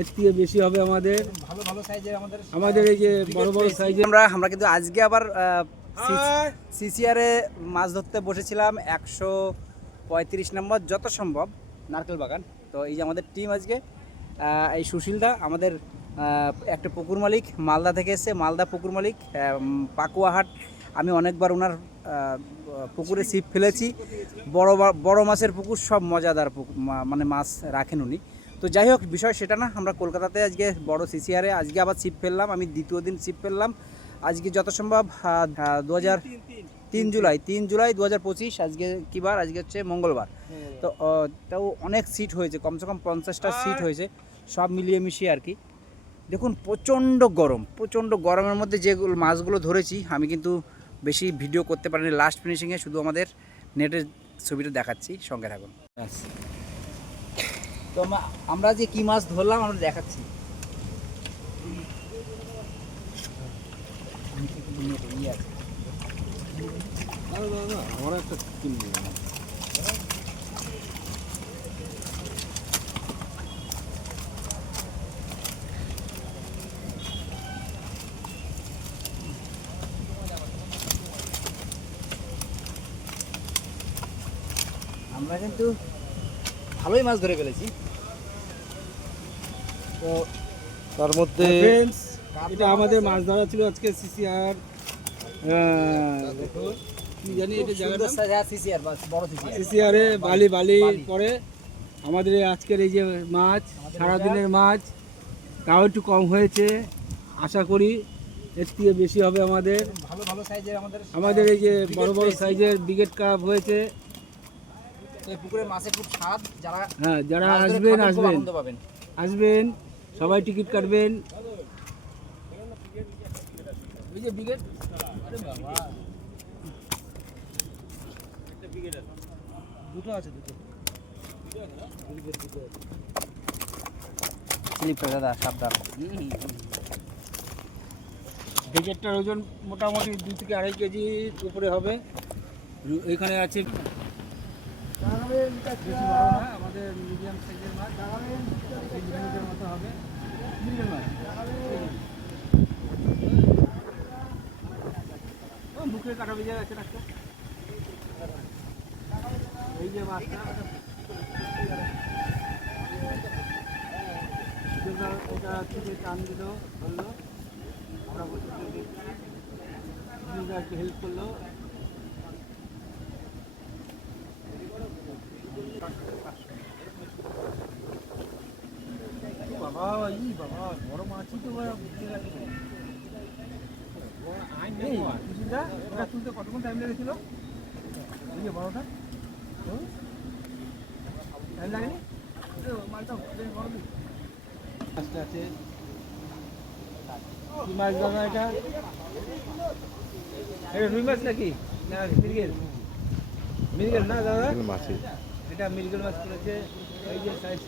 এর থেকে বেশি হবে আমাদের। ভালো ভালো সাইজের আমাদের আমাদের এই যে বড় বড় সাইজের আমরা আমরা কিন্তু আজকে আবার সিসিআরে মাছ ধরতে বসেছিলাম একশো পঁয়ত্রিশ নম্বর যত সম্ভব নারকেল বাগান। তো এই যে আমাদের টিম আজকে এই সুশীলদা আমাদের একটা পুকুর মালিক মালদা থেকে এসেছে মালদা পুকুর মালিক পাকুয়াহাট আমি অনেকবার ওনার পুকুরে ছিপ ফেলেছি। বড় বড় মাছের পুকুর সব মজাদার মানে মাছ রাখেন উনি। তো যাই হোক, বিষয় সেটা না, আমরা কলকাতাতে আজকে বড় সিসিআরে, আজকে আবার ছিপ ফেললাম, আমি দ্বিতীয় দিন ছিপ ফেললাম। আজকে যত সম্ভব দু হাজার তিন জুলাই তিন জুলাই দু হাজার পঁচিশ, আজকে কী বার? আজকে হচ্ছে মঙ্গলবার। তো তাও অনেক সিট হয়েছে, কমসে কম পঞ্চাশটা সিট হয়েছে, সব মিলিয়ে মিশিয়ে আর কি। দেখুন, প্রচণ্ড গরম, প্রচণ্ড গরমের মধ্যে যেগুলো মাছগুলো ধরেছি, আমি কিন্তু বেশি ভিডিও করতে পারেনি লাস্ট ফিনিশিংয়ে শুধু আমাদের নেটের ছবিটা দেখাচ্ছি সঙ্গে থাকুন। তো আমরা যে কি মাছ ধরলাম আমরা দেখাচ্ছি। আমার একটা আমরা কিন্তু ভালোই মাছ ধরে ফেলেছি। তো তার মধ্যে এটা আমাদের মাছ ধরা ছিল আজকে সিসিআর কি জানি এটা জায়গাটা সিসিআর বড় সিসিআর। সিসিআরে বালি বালি। পরে আমাদের এই আজকের এই যে মাছ সারাদিনের মাছ তাও একটু কম হয়েছে। আশা করি এর থেকে বেশি হবে আমাদের। আমাদের এই যে বড় বড় সাইজের ব্রিগেড কাপ হয়েছে। এই পুকুরের মাছের খুব স্বাদ। যারা হ্যাঁ যারা আসবেন আসবেন। আনন্দ পাবেন। আসবেন সবাই টিকিট কাটবেন। ওই যে ব্রিগেড দুটো আছে দুটো। স্লিপ করে দাদা সাবধান। ব্রিগেডটার ওজন মোটামুটি দু থেকে আড়াই কেজি উপরে হবে। এখানে আছে আমাদের মিডিয়াম সাইজের মাছ মতো হবে মুখে কাটা বেজে গেছে একটা এই যে মাছটা ওটা থেকে টান দিল ধরলো আমরা একটু হেল্প করল বাবা ই বাবা বড় মাছই তো বুঝতে লাগবে এই, সুশীলদা, ওটা তুলতে কতক্ষণ টাইম লেগেছিল? যে বড়টা টাইম লাগেনি? মাছটা বড় মাছটা আছে কি মাছ দাদা এটা? এটা রুই মাছ নাকি? না মৃগেল মৃগেল না দাদা? এটা মৃগেল মাছ পড়েছে। এই যে সাইজ